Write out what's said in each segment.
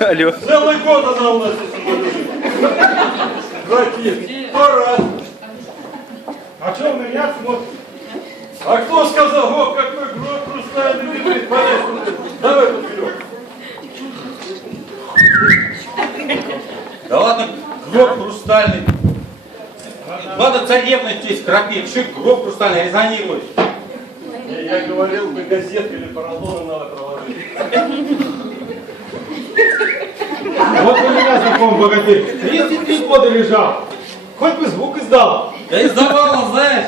Алло. Целый год она у нас здесь. Пора. А что вы на меня смотрите? А кто сказал, вот какой гроб хрустальный лежит? Полез. Давай подберем. Да ладно, гроб хрустальный. Ладно, царевна здесь храпит, шик, гроб хрустальный, резонирует. Я говорил, бы газетку или поролоны надо проложить. Вот у меня знакомый богатырь. 33 года лежал. Хоть бы звук издал. Да издавала, знаешь.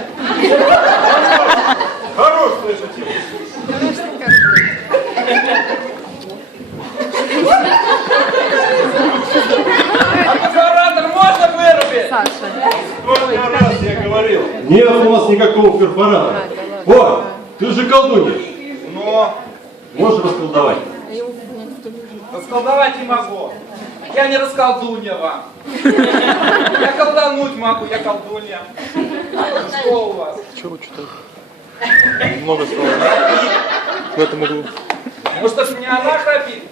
Хорош слышите. Перфоратор можно вырубить? Сколько раз я говорил. Нет у нас никакого перфоратора. Ой, ты же колдунья. Но Можешь расколдовать? расколдовать не могу. Я не расколдунья вам. Я колдануть могу, я колдунья. Что у вас? Чего что-то много стало в этом углу. Может, это не она храпит?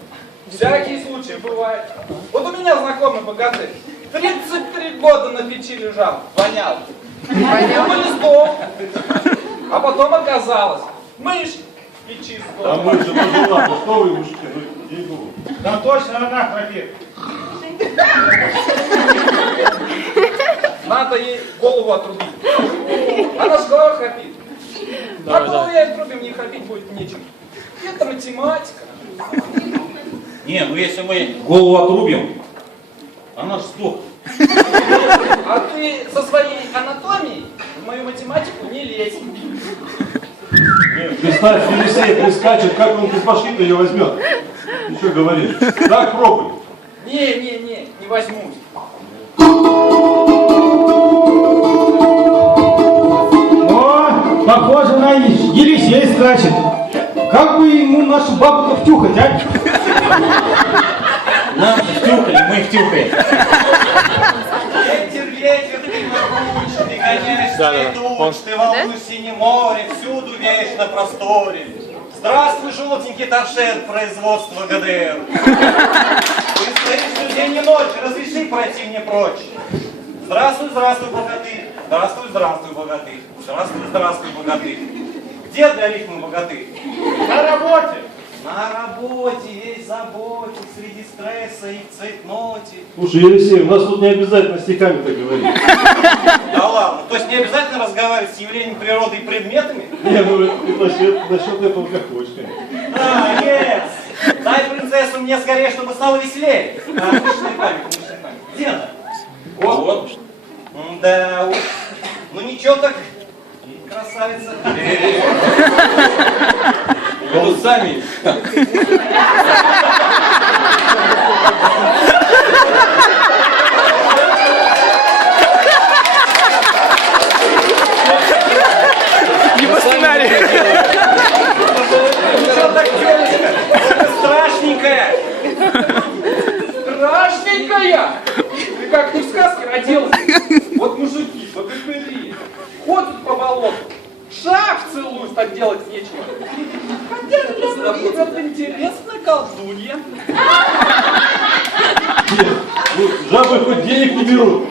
Всякие случаи бывают. Вот у меня знакомый богатырь. 33 года на печи лежал, вонял. Думали, сдох. А потом оказалось, мышь в печи А сдох. мы же тоже ладно, что вы мужики, ну ей-богу. Да точно она храпит. Надо ей голову отрубить. Она же голова храпит. А голову я отрубим, не храпить будет нечем. Это математика. Не, ну если мы голову отрубим, она же сдохнет. А ты со своей анатомией в мою математику не лезь. Представь, Елисей прискачет, как он без башки-то ее возьмет. Ты что говоришь? Так пробуй. Не возьмусь. О, похоже на Елисей скачет. Как бы ему нашу бабу-то втюхать, а? Нам втюхали, мы втюхаем. Ветер, ты могуч, ты гоняешь Да-да, туч, ты волнуешь синее море, всюду веешь на просторе. Здравствуй, желтенький торшер производства ГДР. Ты стоишь день и ночь, разреши пройти мне прочь. Здравствуй, здравствуй, богатырь. Здравствуй, здравствуй, богатырь. Здравствуй, здравствуй, богатырь. Где для рифмы богатырь? На работе. На работе, весь заботе, среди стресса и в цейтноте. Слушай, Елисей, у нас тут не обязательно стихами так говорить. Да ладно, то есть не обязательно разговаривать с явлением природы и предметами? Не, ну насчет этого как хочешь, конечно. А, yes. Дай принцессу мне скорее, чтобы стало веселее. Мышечная память, мышечная память. Где она? Вот. Да уж. Ну ничего так, красавица. Вы тут сами. Не по сценарию. Ничего так, девочка, страшненькая. Страшненькая! Ты как не в сказке родилась. Вот мужики, богатыри, ходят по болоту, шаг целуют, так делать нечего. Хотя для них это интересная колдунья. Ну, жабы хоть денег не берут.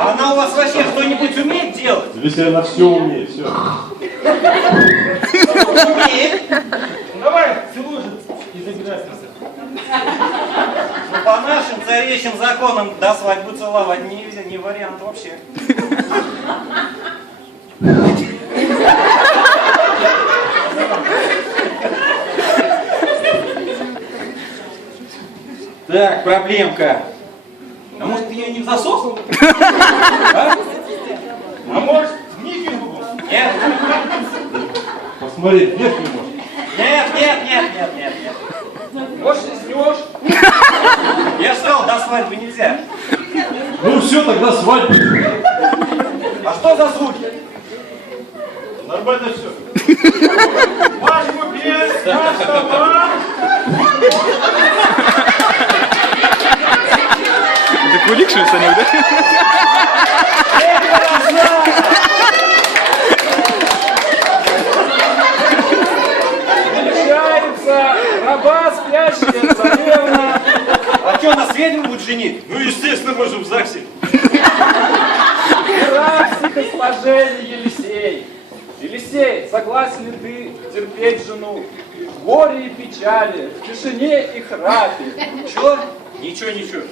А она у вас вообще что-нибудь умеет делать? Елисей, она все умеет, все. Умеет. Давай, целуй же и забирай нас. Ну, по нашим царевичьим законам до свадьбы целовать нельзя, не вариант вообще. Так, проблемка. А может, ее не в засос? А может, в митингу? Нет, Посмотри, нет не может. нет. Может, снешь? Я же сказал, до свадьбы нельзя. Ну все, тогда свадьба. А что за звуки? Нормально все. Ваш купец, ваш товар. Это кулик, что ли, Санек, да? Встречается раба спящая женить? Ну, естественно, мы же в ЗАГСе. Мира психосложения, Елисей. Елисей, согласен ли ты терпеть жену в горе и печали, в тишине и храпе? Чё? Ничего.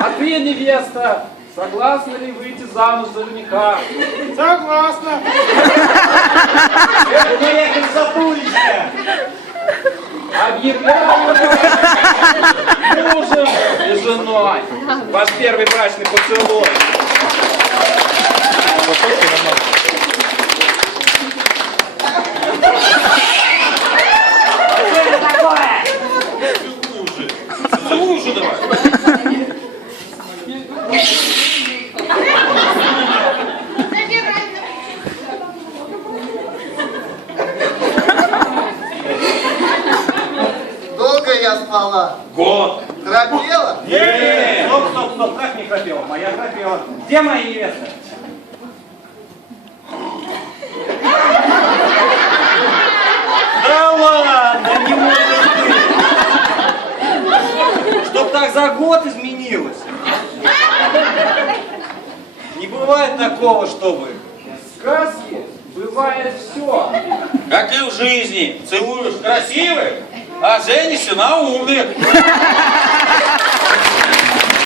А ты, невеста, согласна ли выйти замуж за жениха? Согласна. Это моя красотулечка. Объявляю вас мужем и женой. Ваш первый брачный поцелуй. Целуй уже давай. Долго я спала? Год. Храпела? Стоп, как не храпела? Моя храпела. Где моя невеста? Да ладно, не может быть. Чтоб так за год изменилось. Не бывает такого, чтобы. В сказке бывает все. Как и в жизни. Целуешь красивых, а женишься на умных.